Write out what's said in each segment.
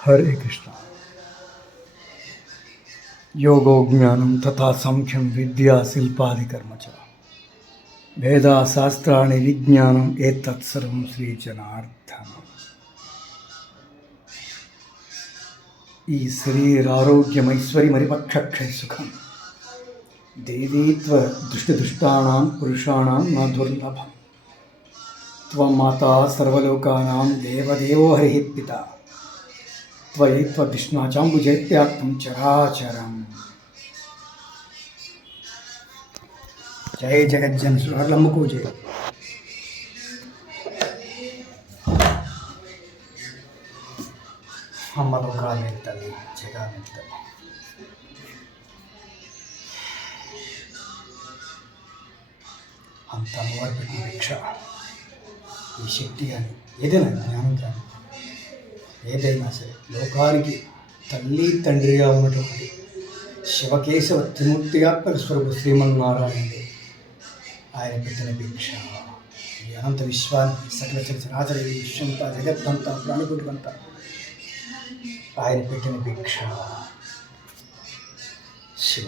हरे कृष्ण। योगो ज्ञानं तथा सांख्यं विद्या शिल्पादिकर्म च वेदा शास्त्राणि विज्ञानम् एतत् सर्वं श्रीजनार्दन। ఈ శరీరారోగ్యమైశ్వర్యమరిపక్షక్షై సుఖం దేవీత్వ దృష్టిదుష్టానాం పురుషాణం న దుర్లభం త్వం మాతా సర్వలోకానాం దేవదేవో హరిః పితా త్వయైత్వ విష్ణాచాంబుజైత్యాత్మం చరాచరం. జయ జగజ్జన సురలమ్మకు జయ. అమ్మలో కాలెత్తలి జగామెత్తలి. అంత అమ్మవారి పెట్టిన భిక్ష. ఈ శక్తి కానీ ఏదైనా జ్ఞానం కానీ ఏదైనా సరే లోకానికి తల్లి తండ్రిగా ఉన్నటువంటి శివకేశవ త్రిమూర్తియాత్మక స్వరూప శ్రీమన్నారాయణుడు ఆయన పెట్టిన భిక్ష. ఈ అనంత విశ్వానికి సకల చరాచర విశ్వంతా జగత్తంతా ప్రాణికుడికంతా ఆయన పెట్టిన భిక్ష శివ.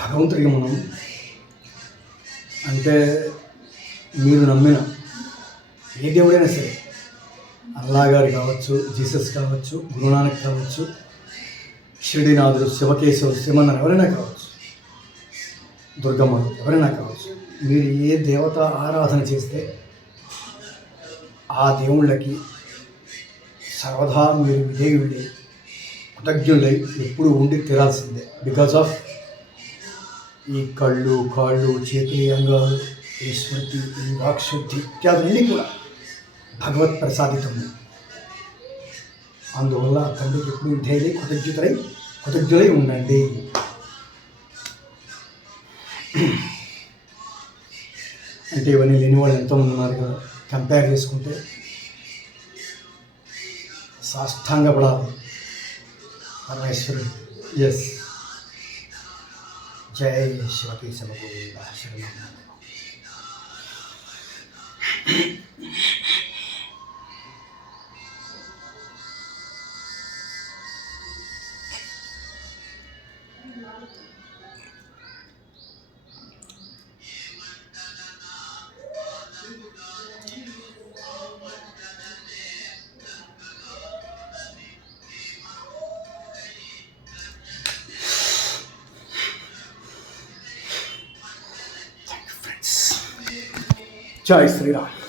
భగవంతుడికి మనం అంటే మీరు నమ్మిన ఏ దేవుడైనా సరే, అల్లా గారు కావచ్చు, జీసస్ కావచ్చు, గురునానక్ కావచ్చు, షిరిడీనాథుడు, శివకేశవుడు, శ్రీమన్నారాయణ ఎవరైనా కావచ్చు, దుర్గమ్మ ఎవరైనా కావచ్చు, మీరు ఏ దేవత ఆరాధన చేస్తే ఆ దేవుళ్ళకి సర్వదా మీరు విధేయుళ్ళై కృతజ్ఞులై ఎప్పుడు ఉండి తీరాల్సిందే. బికాజ్ ఆఫ్ ఈ కళ్ళు, కాళ్ళు, చేతులు, అంగాలు, ఈ స్మృతి, ఈ వాక్శుద్ధి ఇత్యాదులన్నీ కూడా భగవత్ ప్రసాదితము. అందువల్ల తండ్రికి ఎప్పుడు విధేయులై కృతజ్ఞులై ఉండండి. అంటే ఇవన్నీ లేని వాళ్ళు ఎంతోమంది ఉన్నారు కదా. కంపేర్ చేసుకుంటే సాష్టాంగపడాలి పరమేశ్వరుడు. ఎస్, జై శివకేశవ గోవింద శరణం. జై శ్రీరామ్.